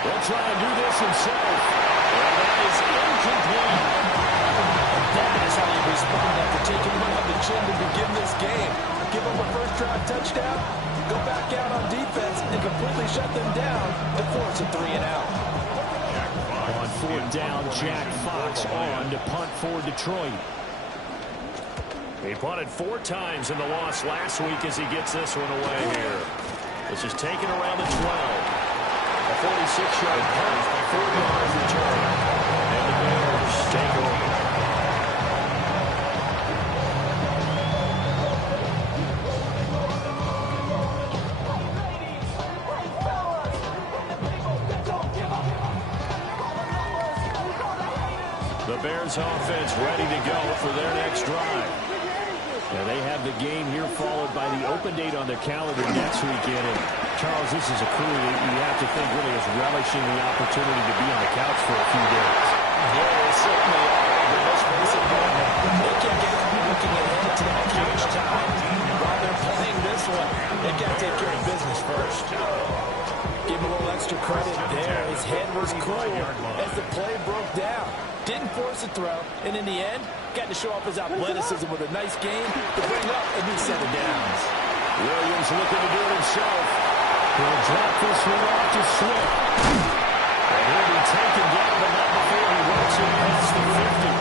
He'll try and do this himself. And that is incomplete. That is how you respond after taking one on the chin to begin this game. Give them a first-drive touchdown, go back out on defense, and completely shut them down to force a 3-and-out. On fourth down, Jack Fox on to punt for Detroit. He punted 4 times in the loss last week as he gets this one away here. This is taken around the 12. A 46-yard punt, 4-yard return. And the Bears take over. The Bears offense ready to go for their next drive. Now they have the game here followed by the open date on their calendar next weekend. And Charles, this is a crew that you have to think really is relishing the opportunity to be on the couch for a few days. Yeah, they certainly are. But let's face it, they can't get looking ahead to that couch time. While they're playing this one, they got to take care of business first. Give him a little extra credit there. His head was cool as the play broke down. Didn't force a throw, and in the end, got to show off his athleticism with a nice game to bring up a new set of downs. Williams looking to do it himself. He'll drop this one off to Swift. And he'll be taken down, but not before he works it past the 50.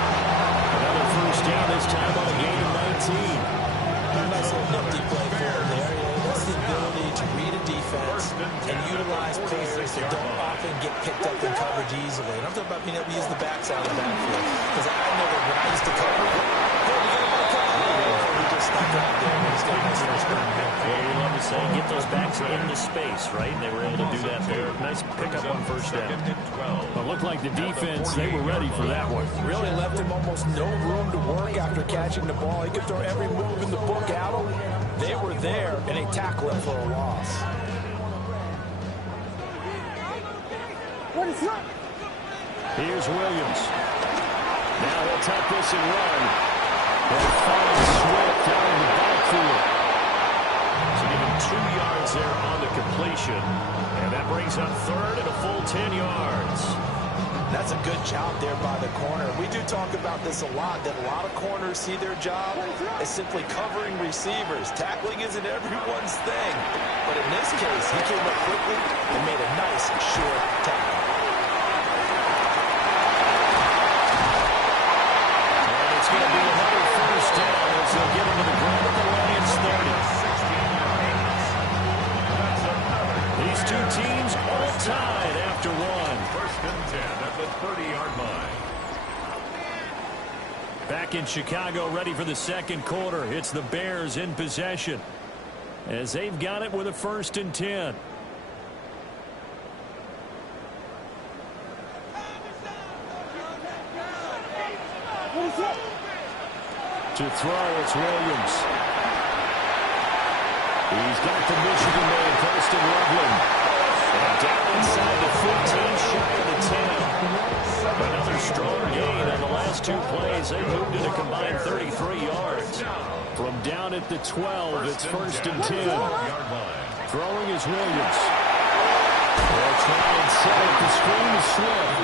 Another first down, this time on a gain of 19. Nice little nifty play for him there. That's the ability to read a defense and utilize players that don't often get picked up in coverage easily. And I'm talking about being able to use the backside of the backfield. Because I know that when I used to cover, hey, we get a ball cover. He just stuck out there. He's got a nice first down. Yeah, you love to say, get those backs into space, right? And they were able to do that there. Nice pickup on first down. It looked like the defense, they were ready for that one. Really left him almost no room to work after catching the ball. He could throw every move in the book at him. They were there, and they tackled him for a loss. Here's Williams. Now he'll tuck this and run. He'll find Swift down in the backfield. So give him 2 yards there on the completion. And that brings up third and a full 10 yards. That's a good job there by the corner. We do talk about this a lot, that a lot of corners see their job as simply covering receivers. Tackling isn't everyone's thing. But in this case, he came up quickly and made a nice, short tackle. And it's going to be another first down as they'll get him to the ground at the Lions 30. These two teams all tied after one. First and 10 at the 30-yard line. Back in Chicago, ready for the second quarter. It's the Bears in possession as they've got it with a first and 10. To throw, it's Williams. He's got the Michigan man, Preston Loveland. And down inside the 15, shy of the 10. Another strong gain on the last 2 plays. They moved it a combined 33 yards. From down at the 12, it's first and 10. Throwing is Williams. They'll try and set it. The screen is Swift.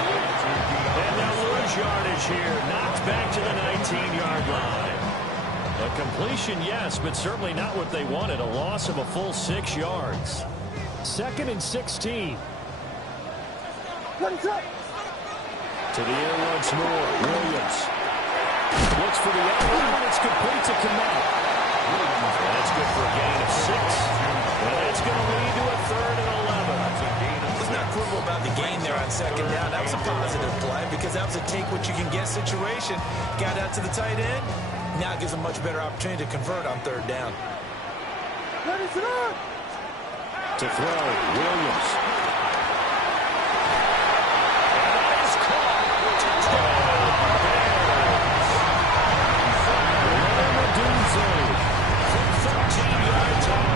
And they'll lose yardage here. Knocked back to the 19-yard line. A completion, yes, but certainly not what they wanted. A loss of a full 6 yards. Second and 16. To the air once more. Williams looks for the outlet, and it's complete to Kmet. That's good for a gain of 6. And that's going to lead to a third and 11. Let's not quibble about the gain there on second down. That was a positive play because that was a take-what-you-can-get situation. Got out to the tight end. Now it gives a much better opportunity to convert on third down. To throw, Williams. And that is caught. Touchdown, Bears. From 13 yards out.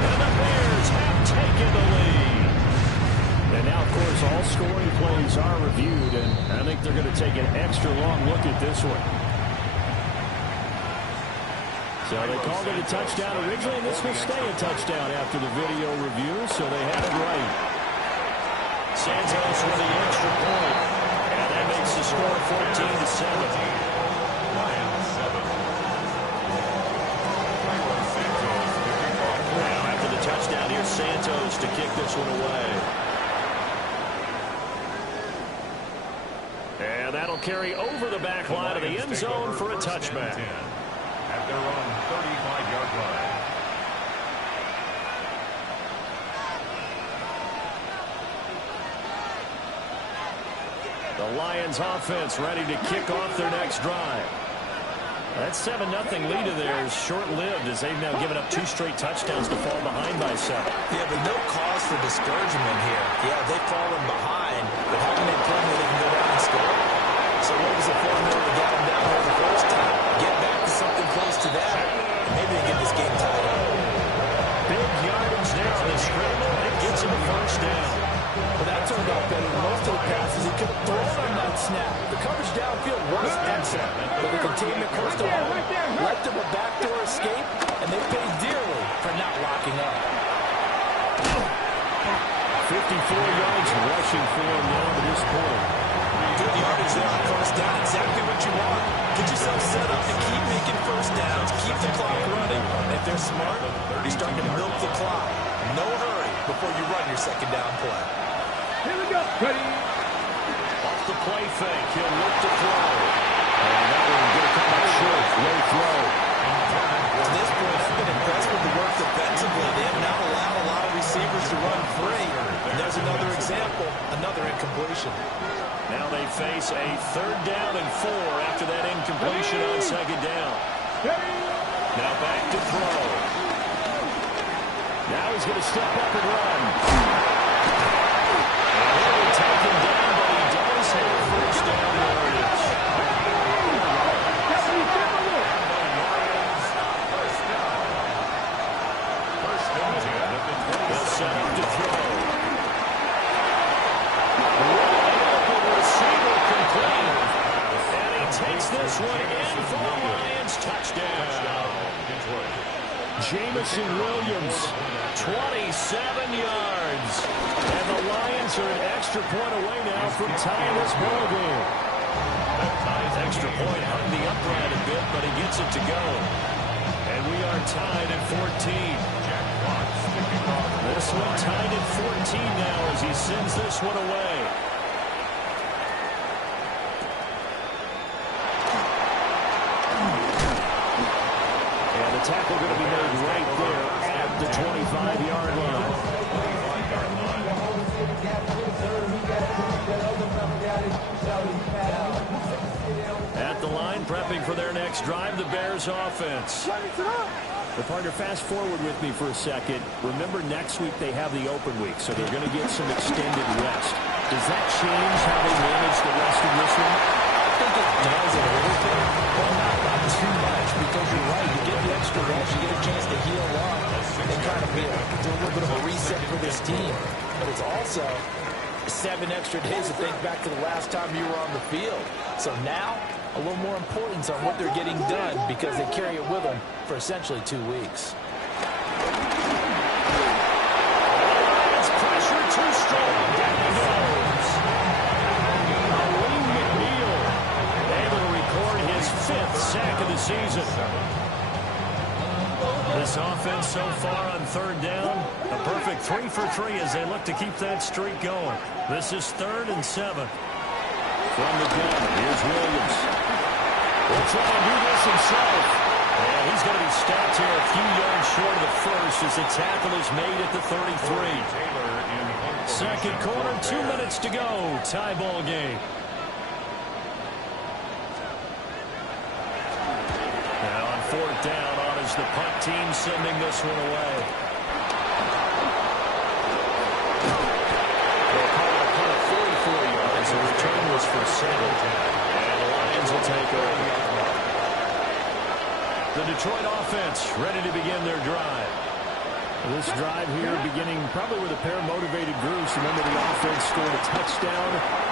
And the Bears have taken the lead. And now, of course, all scoring plays are reviewed, and I think they're going to take an extra long look at this one. So they called it a touchdown originally, and this will stay a touchdown after the video review, so they had it right. Santos with the extra point. And that makes the score 14-7. Lions 7. Now after the touchdown, here's Santos to kick this one away. And that'll carry over the back line of the end zone for a touchback. At their own 35-yard line. The Lions offense ready to kick off their next drive. That 7-0 lead of theirs short-lived as they've now given up 2 straight touchdowns to fall behind by 7. Yeah, but no cause for discouragement here. Yeah, they've fallen behind, but haven't they proven they can go down and score? So what was the formula to get them down here the first time? Get back to something close to that, and maybe they get this game tied up. Big yardage there on the scramble, and it gets him a first down. Well, that turned out better than most of the passes he could have thrown on that snap. The coverage downfield was excellent, but the containment close to home left them a backdoor escape, and they paid dearly for not locking up. 54 yards rushing for him now to this point. Good yardage there on first down, exactly what you want. Get yourself set up and keep making first downs, keep the clock running. And if they're smart, you're starting to milk the clock. No hurry before you run your second down play. Here we go. Ready? Off the play fake, he'll look to throw. And that one going to come up short. Low throw. To this point, I've been impressed with the work defensively. They have now allowed a lot of receivers to run free. And there's another example, another incompletion. Now they face a 3rd down and 4 after that incompletion on second down. Now back to throw. Now he's going to step up and run. And he will take him down, but he does have first down yardage. He'll set up to throw. Receiver complete. And he takes this one in for the Lions. Touchdown. Jamison Williams, 27 yards. And the Lions are an extra point away now from tying this ball game. Extra point hung the upright a bit, but he gets it to go. And we are tied at 14. This one tied at 14 now as he sends this one away. And the tackle going to be made right there at the 25-yard line. At the line, prepping for their next drive, the Bears offense. But partner, fast forward with me for a second. Remember, next week they have the open week, so they're going to get some extended rest. Does that change how they manage the rest of this one? I think it does a little bit, but not too much, because you're right. You get the extra rest, you get a chance to heal up, and kind of do a little bit of a reset for this team. But it's also 7 extra days to think back to the last time you were on the field. So now, a little more importance on what they're getting done because they carry it with them for essentially 2 weeks. It's pressure too strong. Down he goes. Lee McNeil able to record his 5th sack of the season. This offense so far on 3rd down, a perfect 3 for 3 as they look to keep that streak going. This is 3rd and 7. From the gun, here's Williams. He'll try and do this himself. And he's going to be stopped here a few yards short of the first as the tackle is made at the 33. Second quarter, 2 minutes to go. Tie ball game. Now on 4th down, on is the punt team sending this one away. They'll call it a punt of 44 yards. The return was for 7. And the Lions will take over. The Detroit offense ready to begin their drive. This drive here beginning probably with a pair of motivated groups. Remember, the offense scored a touchdown.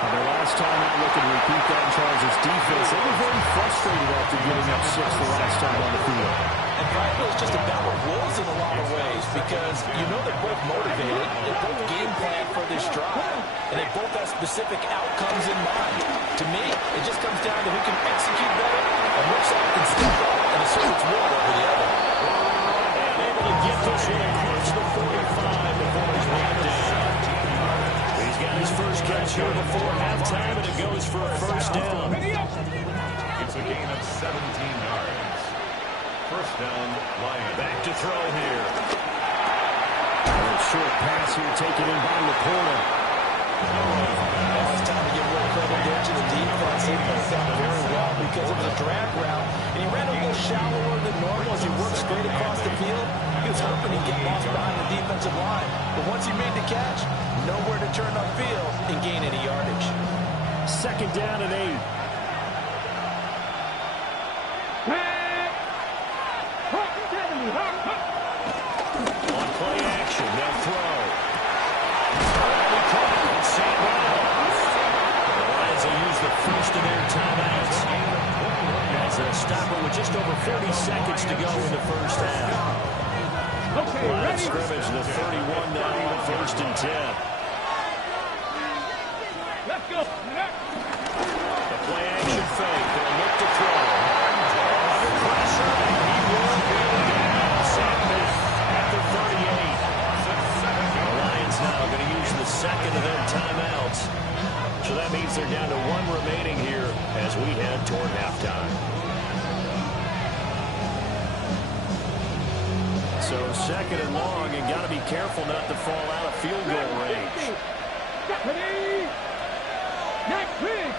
Their last time out, looking to repeat that in Chargers defense. They were very frustrated after giving up 6 the last time on the field. And frankly, it's just a battle of wolves in a lot of ways because you know they're both motivated. They both game plan for this drive. and they both have specific outcomes in mind. To me, it just comes down to who can execute better and which side can step up and assert its will over the other. And able to get this one across the 45 before he's brought down. He's got his first catch here before halftime, and it goes for a first down. It's a gain of 17 yards. First down, Lions. Back to throw here. Short pass here taken in by Laporta. Now it's time to give real credit there to the defense. He played that very well because it was a drag route, and he ran a little shallower than normal as he worked straight across the field. He was hoping he'd get lost behind the defensive line, but once he made the catch, nowhere to turn upfield and gain any yardage. Second down and 8. On play action, they'll throw. Early caught on St. Brown. The Lions will use the first of their timeouts as they'll stop it with just over 30 seconds to go in the first half. Line of scrimmage, the 31 now on first and 10. Let's go. The play action fake. They'll look to throw. Under pressure, and he will be down. Sanders at the 38. The Lions now going to use the second of their timeouts. So that means they're down to 1 remaining here as we head toward halftime. So second and long, and got to be careful not to fall out of field goal range. Ready? Next, big.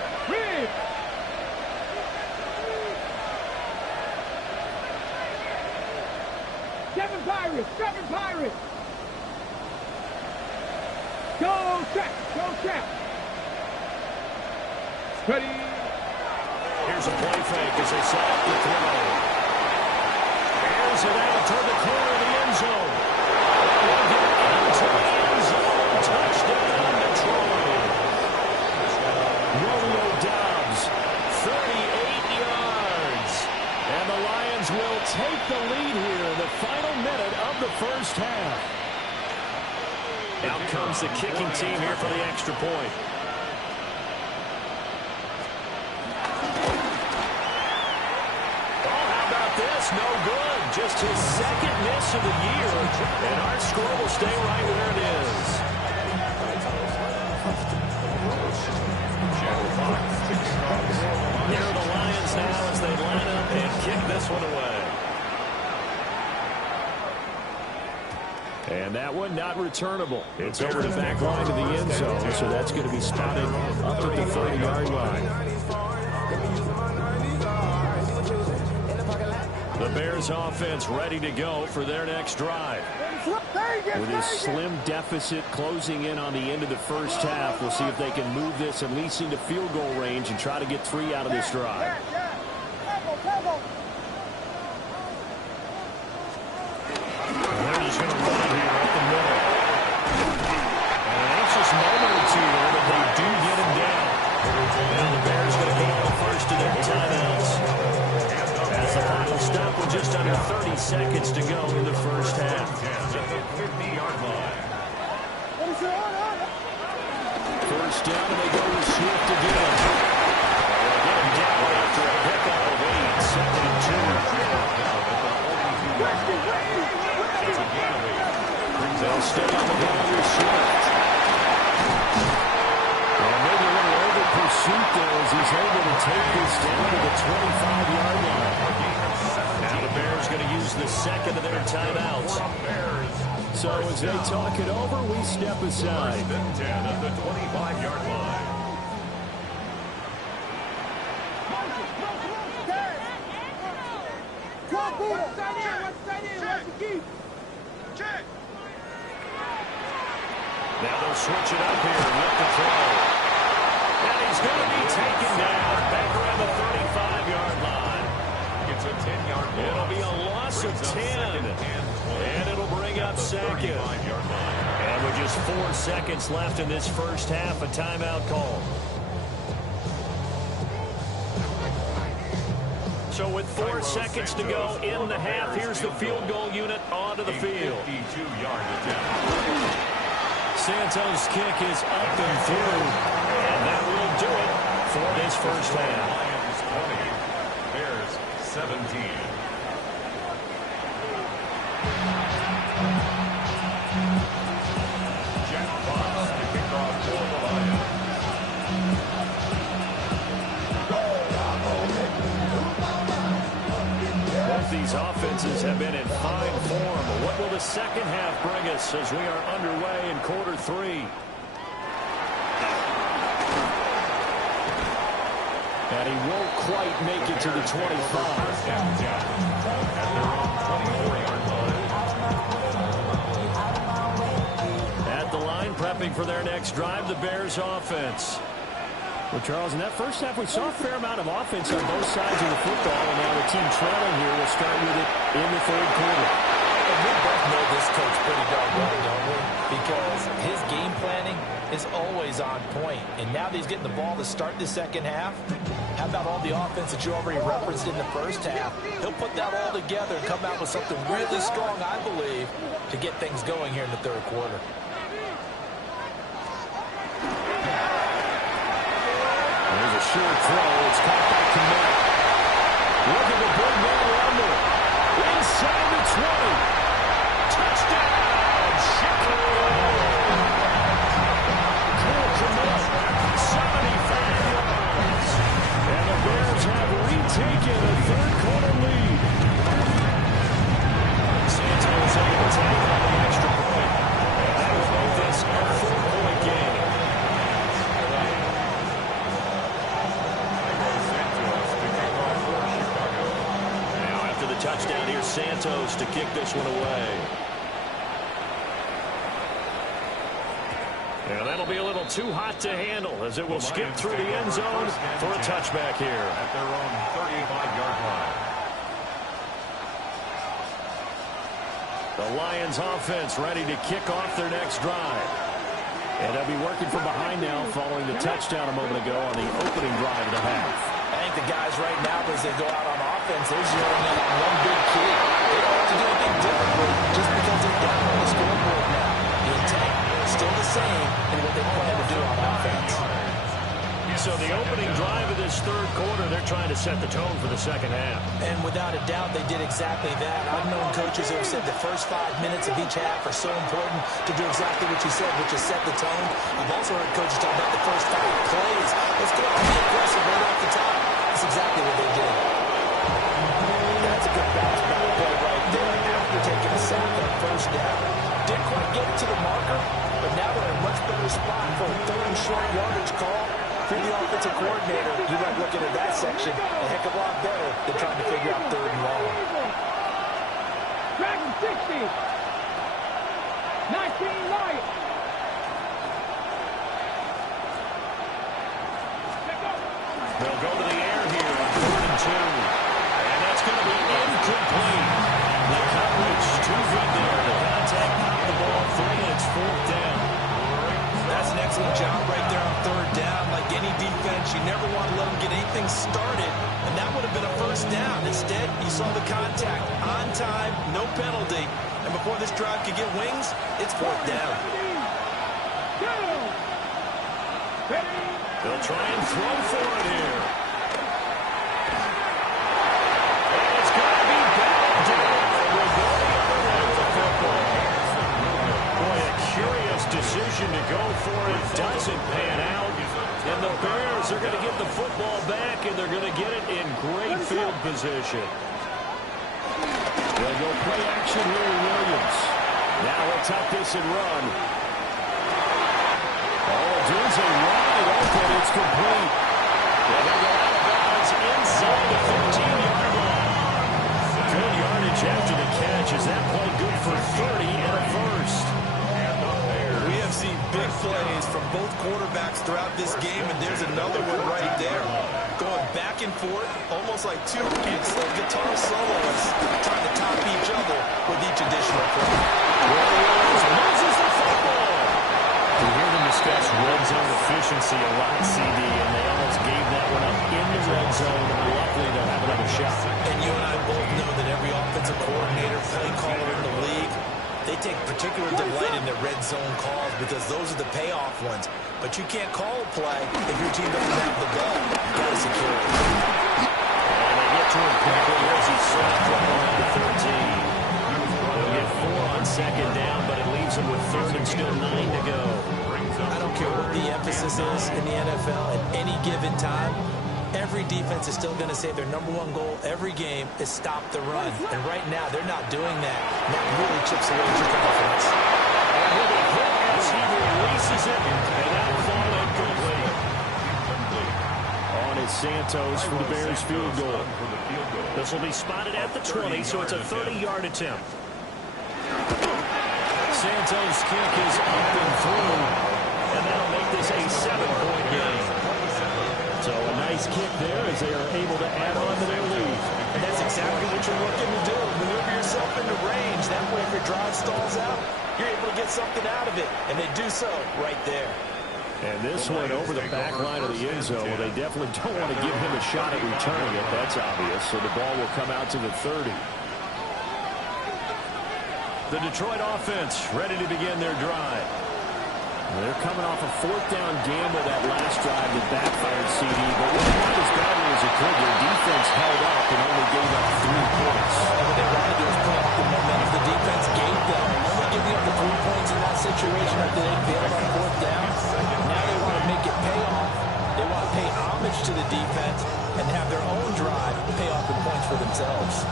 Seven Pirates. Go check. Ready? Here's a play fake as they set up the throw. Airs it out toward the corner of the end zone. They'll get into the end zone. Touchdown, Detroit. Romeo Doubs, 38 yards. And the Lions will take the lead here in the final minute of the first half. Out comes the kicking team here for the extra point. This no good. Just his second miss of the year. And our score will stay right where it is. Here are the Lions now as they line up and kick this one away. And that one not returnable. It's over the back line to the end zone, so that's going to be spotted up at the 30-yard line. The Bears offense ready to go for their next drive. With his slim deficit closing in on the end of the first half, we'll see if they can move this at least into field goal range and try to get 3 out of this drive. They're just going to run here up the middle. And an anxious moment or two there, but they do get him down. Now the Bears going to go on the first of their timeouts. As the final stop with just under 30 seconds to go in the first half. First down, and they go with Swift again. They'll get him down after a pickup of 8, 2nd and 2. They'll stay on the ball with Swift. And maybe a little over pursuit there as he's able to take this down to the 25-yard line. Now the Bears going to use the second of their timeouts. So as they talk it over, we step aside. 10 at the 25-yard line. Now they'll switch it up here and let the throw. And he's going to be taken down back around the 35-yard line. It's a 10-yard loss. It'll be a loss of 10. And it'll bring up second. And with just 4 seconds left in this first half, a timeout call. So with 4 seconds to go in the half, here's the field goal unit onto the field. 52-yard attempt. Santos' kick is up and through, and that will do it for this first half. Lions 20, Bears 17. Jack Fox to kick off for the Lions. Both these offenses have been in fine form. What will the second half bring us as we are underway in quarter three? And he won't quite make it to the 25. At their own 24-yard line. At the line, prepping for their next drive, the Bears offense. Well, Charles, in that first half, we saw a fair amount of offense on both sides of the football, and now the team trailing here will start with it in the third quarter. And we both know this coach pretty darn well, don't we? Because his game planning is always on point. And now that he's getting the ball to start the second half, how about all the offense that you already referenced in the first half? He'll put that all together and come out with something really strong, I believe, to get things going here in the third quarter. There's a short throw. It's caught by Kmet. Look at the big man rumble. Inside the 20. Touchdown, Chicago. Cole Kmet, 75 yards. And the Bears have retaken a third quarter lead. Santos able to take on the extra point. And that will make this a 4-point game. Touchdown here, Santos to kick this one away. And that'll be a little too hot to handle as it will skip through the end zone for a touchback here. At their own 35-yard line. The Lions offense ready to kick off their next drive. And they'll be working from behind now following the touchdown a moment ago on the opening drive of the half. I think the guys right now, as they go out on offense, they're zeroing in on one big key. They don't have to do anything differently just because they're down on the scoreboard now. The intent is still the same in what they plan to do on offense. So the opening drive of this third quarter, they're trying to set the tone for the second half. And without a doubt, they did exactly that. I've known coaches who have said the first 5 minutes of each half are so important to do exactly what you said, which is set the tone. I've also heard coaches talk about the first 5 plays. Let's go out and be aggressive right off the top. That's exactly what they did. That's a good bounce back play right there after taking a sack on first down. Didn't quite get it to the marker, but now they're in a much better spot for a third and short yardage call. For the offensive coordinator, you like looking at that section a heck of a lot better than trying to figure out third and long. Dragon 60. 19 Lions. They'll go to the air here on 3rd and 2. And that's going to be incomplete. The coverage too good there. The contact knocked the ball free, and it's 4th down. That's an excellent job right there on 3rd down. Like any defense, you never want to let them get anything started, and that would have been a first down. Instead, you saw the contact on time, no penalty, and before this drive could get wings, it's 4th down. They'll try and throw for it here. And it's going to be batted down. We'll go the other way with the football. Boy, a curious decision to go for it. Doesn't pan out. And the Bears are going to get the football back, and they're going to get it in great field position. They'll go play action here with Williams. Now he'll tuck this and run. Does a wide open. It's complete. And they go out of bounds inside the 15-yard line. Good yardage after the catch. Is that play good for 30 and a first? We have seen big plays from both quarterbacks throughout this game, and there's another one right there. Going back and forth, almost like two excellent guitar soloists trying to top each other with each additional play. Williams loses the football. We hear them discuss red zone efficiency a lot, CD, and they almost gave that one up in the red zone. Luckily, they'll have another shot. And you and I both know that every offensive coordinator, play caller in the league, They take particular delight in their red zone calls because those are the payoff ones. But you can't call a play if your team doesn't have the ball. You've got to secure it. And they get to him quickly as he slapped right around the 13. They'll get 4 on second down, but it leaves them with third and still 9 to go. I don't care what the emphasis is in the NFL at any given time. Every defense is still going to say their number one goal every game is stop the run. And right now, they're not doing that. And that really chips away at your confidence. And he'll be hit as he releases it, and that ball incomplete. On is Santos for the Bears field goal. This will be spotted at the 20, so it's a 30-yard attempt. Santos' kick is up and through, and that'll make this a 7-point game. So a nice kick there as they are able to add on to their lead. And that's exactly what you're looking to do. Maneuver yourself into range. That way, if your drive stalls out, you're able to get something out of it. And they do so right there. And this one over the back line of the end zone. Well, they definitely don't want to give him a shot at returning it. That's obvious. So the ball will come out to the 30. The Detroit offense ready to begin their drive. They're coming off a 4th down gamble that last drive that backfired CD, but it went as badly as it could. Their defense held up and only gave up 3 points. And what they want to do is play off the momentum the defense gave them. Only giving up the 3 points in that situation after they failed on 4th down. Now they want to make it pay off. They want to pay homage to the defense and have their own drive pay off in points for themselves.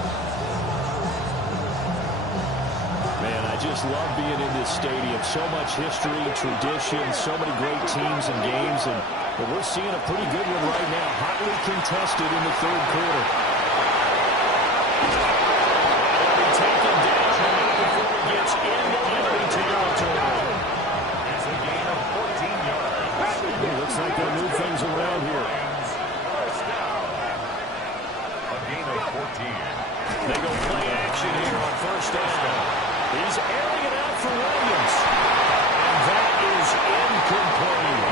Man, I just love being in this stadium. So much history, tradition, so many great teams and games. And we're seeing a pretty good one right now. Hotly contested in the 3rd quarter. They'll be taken down before it gets into enemy territory. It's a gain of 14 yards. It looks like they'll move things around here. First down. A gain of 14. They go play action here on first down. He's airing it out for Williams. And that is incomplete.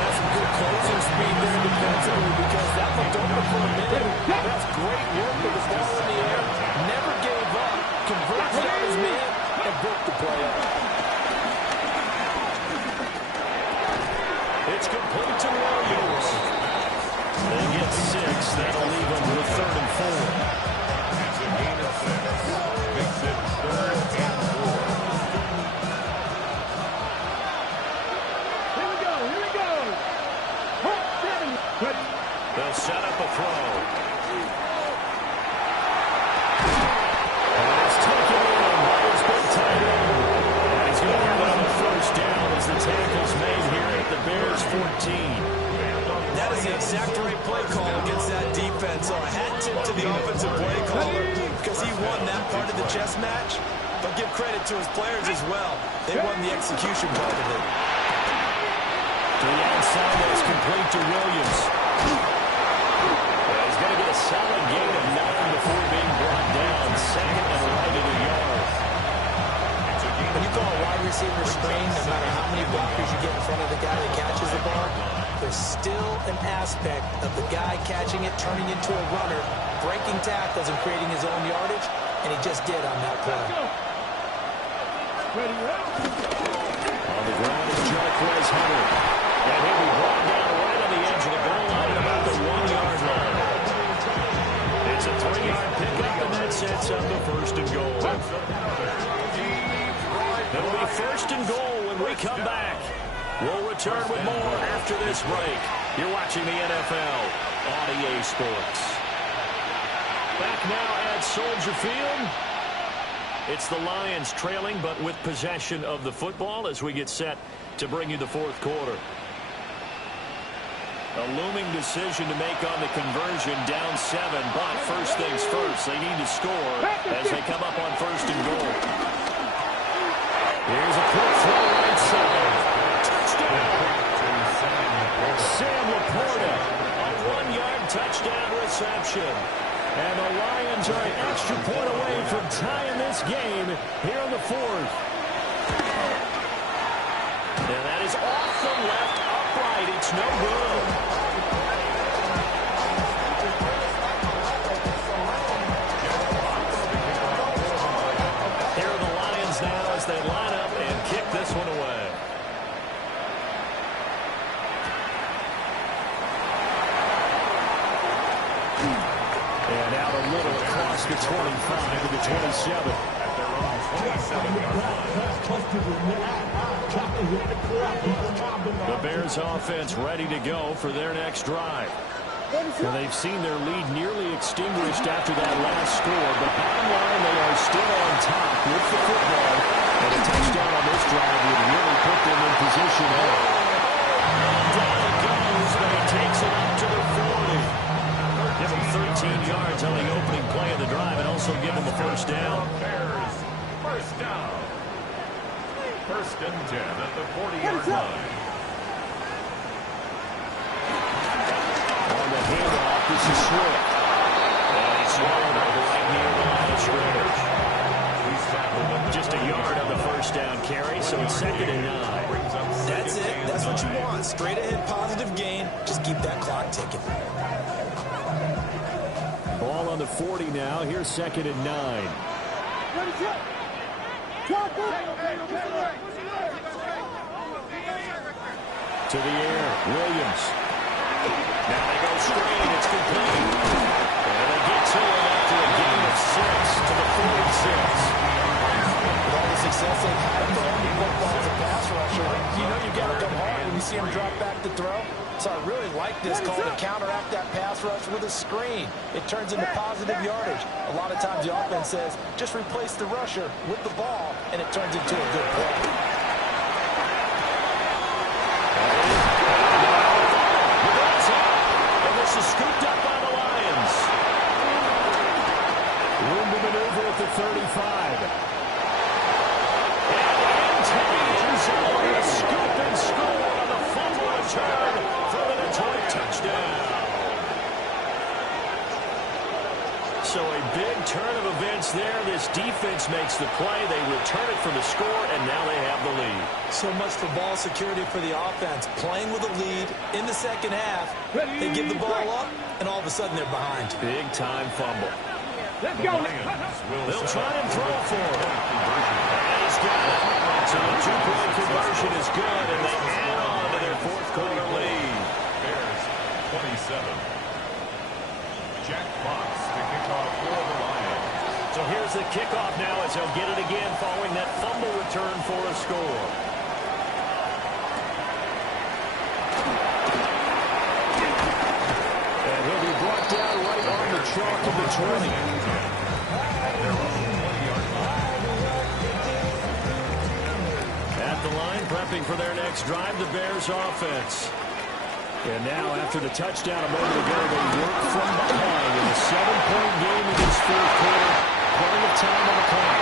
That's some good closing speed there defensively because that looked open for a minute. That's great work with the ball in the air. Never gave up. Converted on his man and broke the play up. It's complete to Williams. They get 6. That'll leave them with 3rd and 4. It's a gain of 6. Makes it 3rd and 4. Here we go. Hold 7. They'll set up a throw. And it's taken in by his big tight end. And he's going to have it on the first down as the tackle's made here at the Bears 14. That is the exact right play call against that defense. So a hat tip to the offensive play caller because he won that part of the chess match. But give credit to his players as well. They won the execution part of it. To the outside, that's complete to Williams. He's going to get a solid gain of 9 before being brought down. Second and right at a yard. When you call a wide receiver screen, no matter how many blockers you get in front of the guy that catches the ball, there's still an aspect of the guy catching it, turning into a runner, breaking tackles and creating his own yardage, and he just did on that play. Ready, up. On the ground is Jarquez Hunter. And he'll be brought down right on the edge of the goal line at about the 1-yard line. It's a 3-yard pickup, and that sets up the 1st and goal. It'll be 1st and goal when we come back. We'll return with more after this break. You're watching the NFL on EA Sports. Back now at Soldier Field. It's the Lions trailing, but with possession of the football as we get set to bring you the 4th quarter. A looming decision to make on the conversion, down 7, but first things first, they need to score as they come up on 1st and goal. Here's a quick throw right side. Touchdown! Sam Laporta, a 1-yard touchdown reception. And the Lions are an extra point away from tying this game here in the 4th. And that is off the left upright. It's no good. Here are the Lions And out a little across the 25 to the 27. At their own 27-yard line. The Bears offense ready to go for their next drive. Well, they've seen their lead nearly extinguished after that last score, but bottom line, they are still on top with the football, and a touchdown on this drive would really put them in position. Down it goes, but he takes it up to the 40. Give him 13 yards on the opening play of the drive, and also give him a first down. Bears, first down. First and 10 at the 40-yard line. Handoff, this is Swift. And he's swallowed up right near the line of scrimmage. Just a yard on the first down carry, so it's 2nd and 9. That's it. That's what you want. Straight ahead, positive gain. Just keep that clock ticking. Ball on the 40 now. Here's 2nd and 9. To the air, Williams. Now they go straight. It's complete. And they get to it after a gain of 6 to the 46. With all the success they've had throwing the football as a pass rusher, you know you got to come hard when you see him drop back to throw. So I really like this call to counteract that pass rush with a screen. It turns into positive yardage. A lot of times the offense says, just replace the rusher with the ball, and it turns into a good play. Is scooped up by the Lions. Room to maneuver at the 35. And Antonio Zone, a scoop and score on the fumble return for the Detroit touchdown. So a big turn of events there. This defense makes the play. They return it for the score, and now they have the lead. So much for ball security for the offense. Playing with a lead in the second half, they give the ball up, and all of a sudden they're behind. Big-time fumble. Let's go. They'll try and throw for it. And he's got it. So the two-point conversion is good, and they add on to their fourth-quarter lead. Bears 27. Jack Fox to kick off for the Lions. So here's the kickoff now as he'll get it again following that fumble return for a score. And he'll be brought down right on the chalk of the 20. At the line, prepping for their next drive, the Bears offense. And now, after the touchdown a moment ago, they work from behind in a 7-point game in this fourth quarter. Plenty of time on the clock.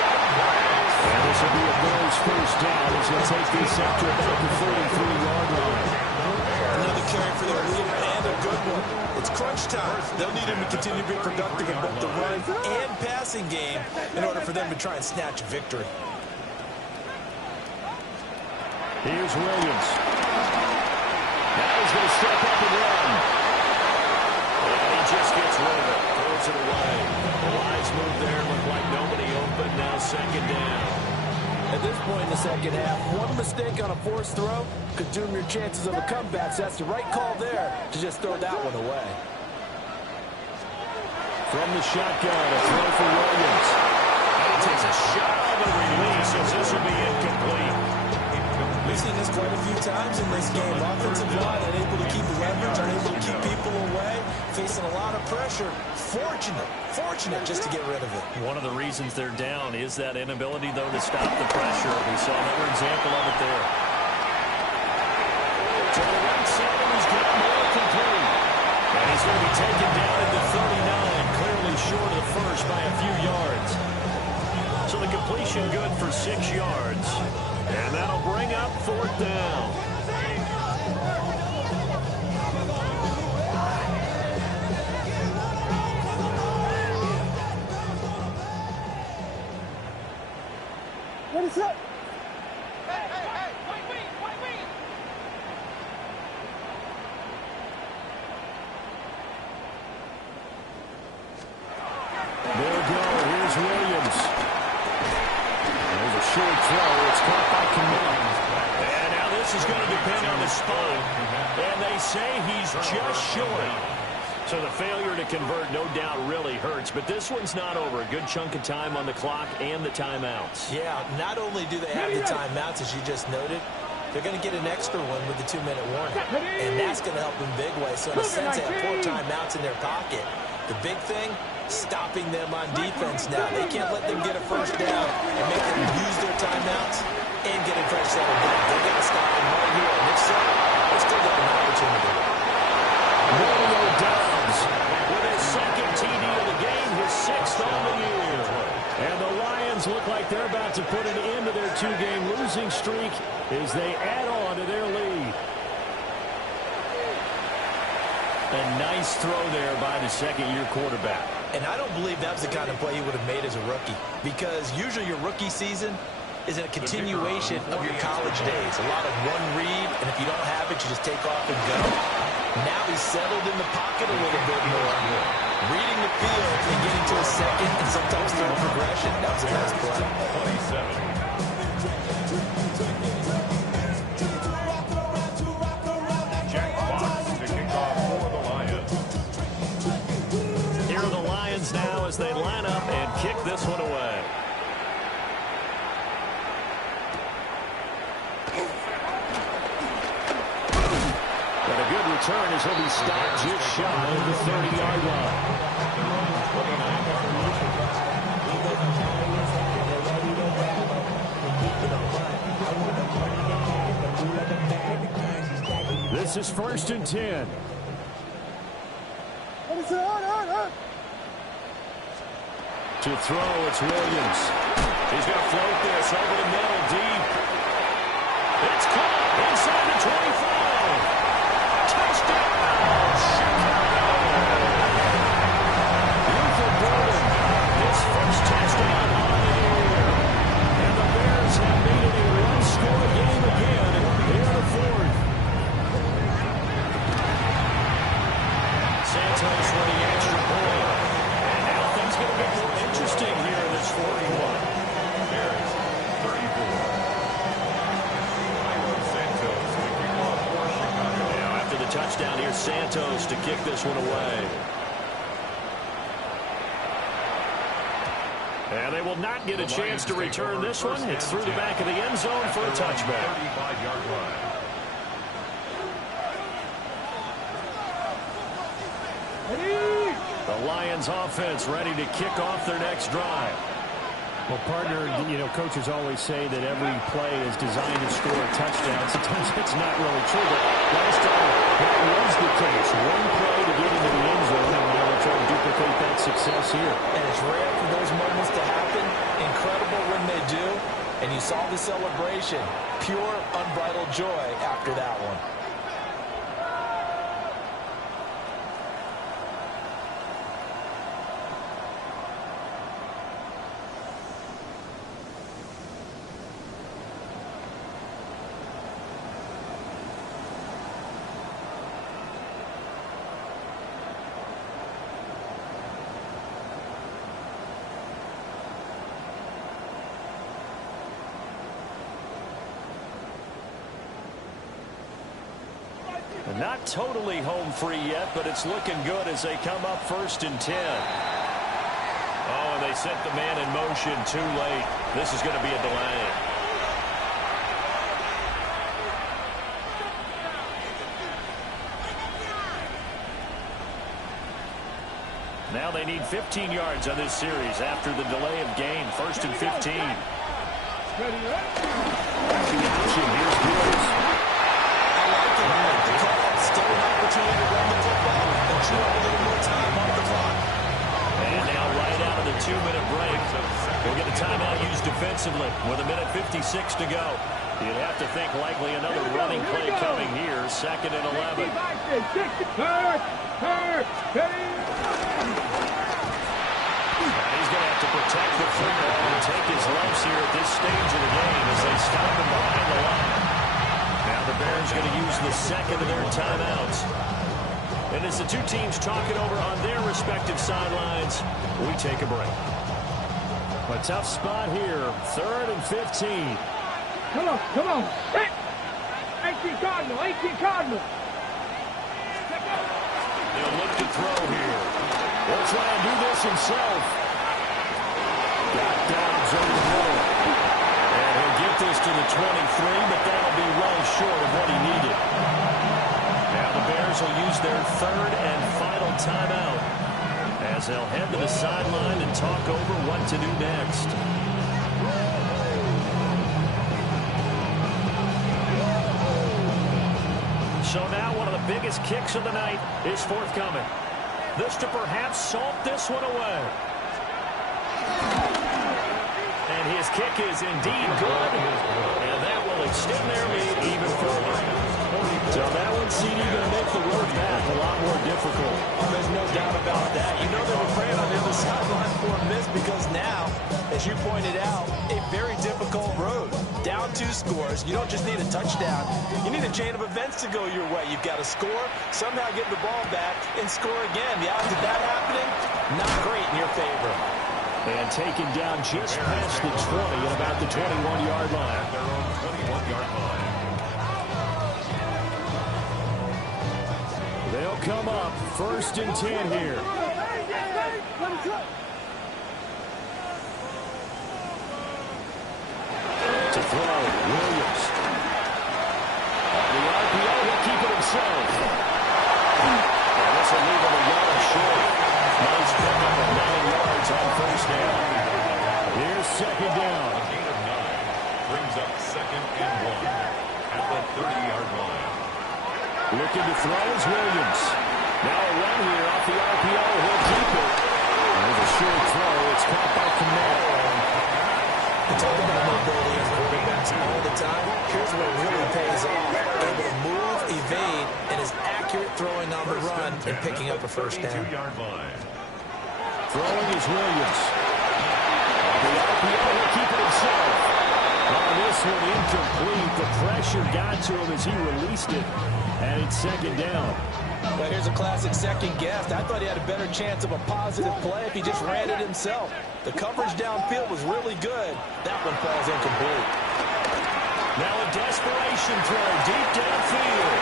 And this will be a Bears first down as he'll take this after about the 33-yard line. Another carry for their leader and a good one. It's crunch time. They'll need him to continue to be productive in both the run and passing game in order for them to try and snatch a victory. Here's Williams. Now he's going to step up and run. And he just gets rid of it. Throws it away. The wise move there. Looked like nobody open. Now 2nd down. At this point in the second half, one mistake on a forced throw could doom your chances of a comeback. So that's the right call there to just throw that one away. From the shotgun, a throw for Williams. And he takes a shot on the release as this will be incomplete. We've seen this quite a few times in this game. Offensive line unable to keep leverage, unable to keep people away, facing a lot of pressure. Fortunate just to get rid of it. One of the reasons they're down is that inability, though, to stop the pressure. We saw another example of it there. To the right side, and he's got more complete. And he's going to be taken down at the 39, clearly short of the first by a few yards. So the completion good for 6 yards. And that'll bring up 4th down. What is up? There we go. Here's Williams. There's a short throw. It's caught by Kamara. And now this is going to depend on the spot. And they say he's just short. So the failure to convert, no doubt, really hurts. But this one's not over. A good chunk of time on the clock and the timeouts. Yeah, not only do they have the timeouts, as you just noted, they're going to get an extra one with the 2-minute warning. And that's going to help in big way. So in a sense, they have 4 timeouts in their pocket. The big thing, stopping them on defense now. They can't let them get a first down and make them use their timeouts and get a fresh set of back. They've got to stop them right here. And if so, they've still got an opportunity. Romeo Dobbs with his second TD of the game, his 6th on the year. And the Lions look like they're about to put an end to their 2-game losing streak as they add on to their lead. A nice throw there by the second-year quarterback. And I don't believe that was the kind of play he would have made as a rookie, because usually your rookie season is a continuation of your college days. A lot of one read, and if you don't have it, you just take off and go. Now he's settled in the pocket a little bit more, reading the field and getting to a second and sometimes third progression. That was a nice play. 27. Jack Fox to kick off for the Lions. Here are the Lions now as they line up and kick this one away. And a good return as he'll be stopped just shy of the 30-yard line. This is 1st and 10. To throw, it's Williams. He's going to float this over the middle, deep. It's caught inside the 25. Touchdown, Chicago! Luther Burden, his first touchdown on the year. And the Bears have made it a one-score game again in the 4th. Santos with the extra point. And now things get a bit more interesting here in this 41. Bears 34. Santos to kick off for Chicago. Now after the touchdown, here's Santos to kick this one away. And they will not get a chance to return this one. It's through the back of the end zone for a touchback. 35-yard line. The Lions offense ready to kick off their next drive. Well, partner, you know, coaches always say that every play is designed to score a touchdown. Sometimes it's not really true, but last time that was the case. One play to get into the end zone, and now they're trying to duplicate that success here. And it's rare for those moments to happen. Incredible when they do. And you saw the celebration. Pure, unbridled joy after that one. Not totally home free yet, but it's looking good as they come up 1st and 10. Oh, and they set the man in motion too late. This is going to be a delay. Now they need 15 yards on this series after the delay of game. 1st and 15. The option, here's Woods. Still an opportunity to run the football and chew up a little more time on the clock. And now right out of the 2-minute break, we'll get a timeout used defensively with 1:56 to go. You'd have to think likely another running play coming here. 2nd and 11. He's going to have to protect the football and take his lumps here at this stage of the game as they stop him behind the line. Now the Bears going to use the 2nd of their timeouts. And as the two teams talk it over on their respective sidelines, we take a break. A tough spot here. 3rd and 15. Come on, come on. 18 Cardinal, 18 Cardinal. They'll look to throw here. He'll try and do this himself. Got downs over the middle. And he'll get this to the 23, but that'll be well short of what he needed. Now the Bears will use their third and final timeout as they'll head to the sideline and talk over what to do next. So now one of the biggest kicks of the night is forthcoming. This to perhaps salt this one away. And his kick is indeed good. And that will extend their lead even further. So that one seemed going to make the road back a lot more difficult. Oh, there's no doubt about that. You know they were praying on the other sideline for a miss because now, as you pointed out, a very difficult road. Down 2 scores. You don't just need a touchdown. You need a chain of events to go your way. You've got to score, somehow get the ball back, and score again. The odds of that happening, not great in your favor. And taken down just past the 20 at about the 21-yard line. At their own 21-yard line. They'll come up 1st and 10 here. To throw, Williams. On the RPO, he'll keep it himself. And this will leave him a yard short. Nice pickup of 9 yards on 1st down. Here's 2nd down. A gain of 9 brings up 2nd and 1 at the 30-yard line. Looking to throw is Williams. Now a run here off the RPO. He'll keep it. There's a short throw. It's caught by Connect. We talk about mobility and quarterbacks all the time. Here's where it really pays off. Able to move, evade, and is accurate throwing on the run and picking up a 1st down. 32-yard line. Throwing is Williams. On the RPO, he'll keep it himself. On this one, incomplete. The pressure got to him as he released it. And it's 2nd down. But here's a classic second guess. I thought he had a better chance of a positive play if he just ran it himself. The coverage downfield was really good. That one falls incomplete. Now a desperation throw deep downfield.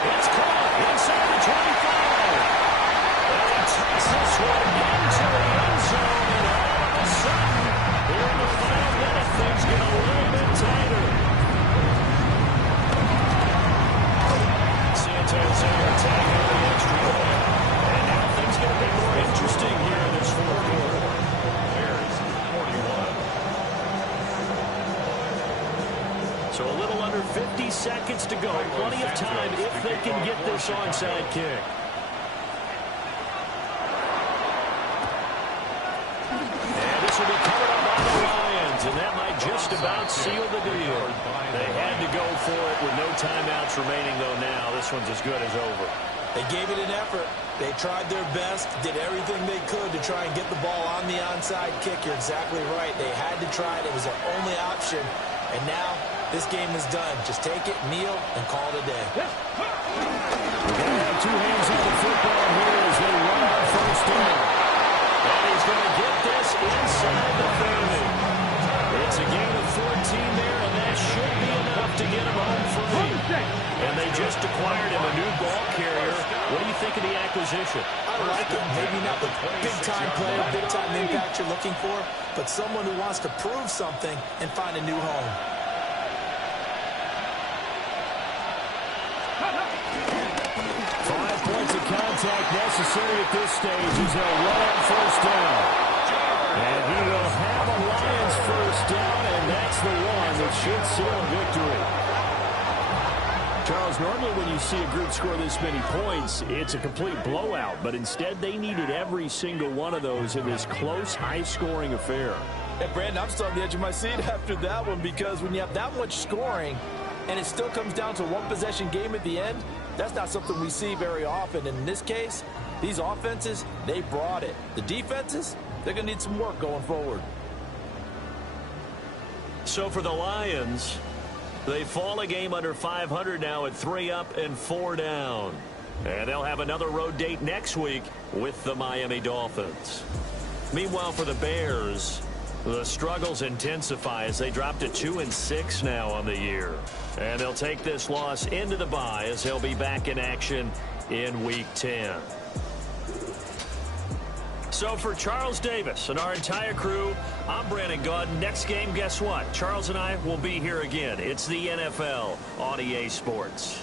It's caught inside the 25. And he takes this one into the end zone. And all of a sudden, here in the final minute, things get a little bit tighter. Santos here tagging on the extra point. And now things get a bit more interesting here in this 4th quarter. Bears 41. So a little under 50 seconds to go. Plenty of time if they can get this onside kick. And this will be covered up by the Lions, and that might just about seal the deal. They had to go for it with no timeouts remaining, though now. This one's as good as over. They gave it an effort. They tried their best, did everything they could to try and get the ball on the onside kick. You're exactly right. They had to try it. It was their only option. And now this game is done. Just take it, kneel, and call it a day. We're going to have 2 hands on the football here as they run on 1st down. And he's going to get this inside the 30. It's a gain of 14 there, and that should be enough to get him home free. And they just acquired him a new ball carrier. What do you think of the acquisition? I like it. Maybe not the big-time player, big-time impact you're looking for, but someone who wants to prove something and find a new home. Contact necessary at this stage as they'll run on 1st down. And he will have a Lions 1st down, and that's the one that should seal victory. Charles, normally when you see a group score this many points, it's a complete blowout. But instead, they needed every single one of those in this close, high-scoring affair. Hey, Brandon, I'm still on the edge of my seat after that one because when you have that much scoring and it still comes down to a one-possession game at the end, that's not something we see very often. And in this case, these offenses, they brought it. The defenses, they're going to need some work going forward. So for the Lions, they fall a game under 500 now at 3 up and 4 down. And they'll have another road date next week with the Miami Dolphins. Meanwhile, for the Bears, The struggles intensify as they drop to 2-6 now on the year. And they'll take this loss into the bye as they'll be back in action in Week 10. So for Charles Davis and our entire crew, I'm Brandon Gaudin. Next game, guess what? Charles and I will be here again. It's the NFL on EA Sports.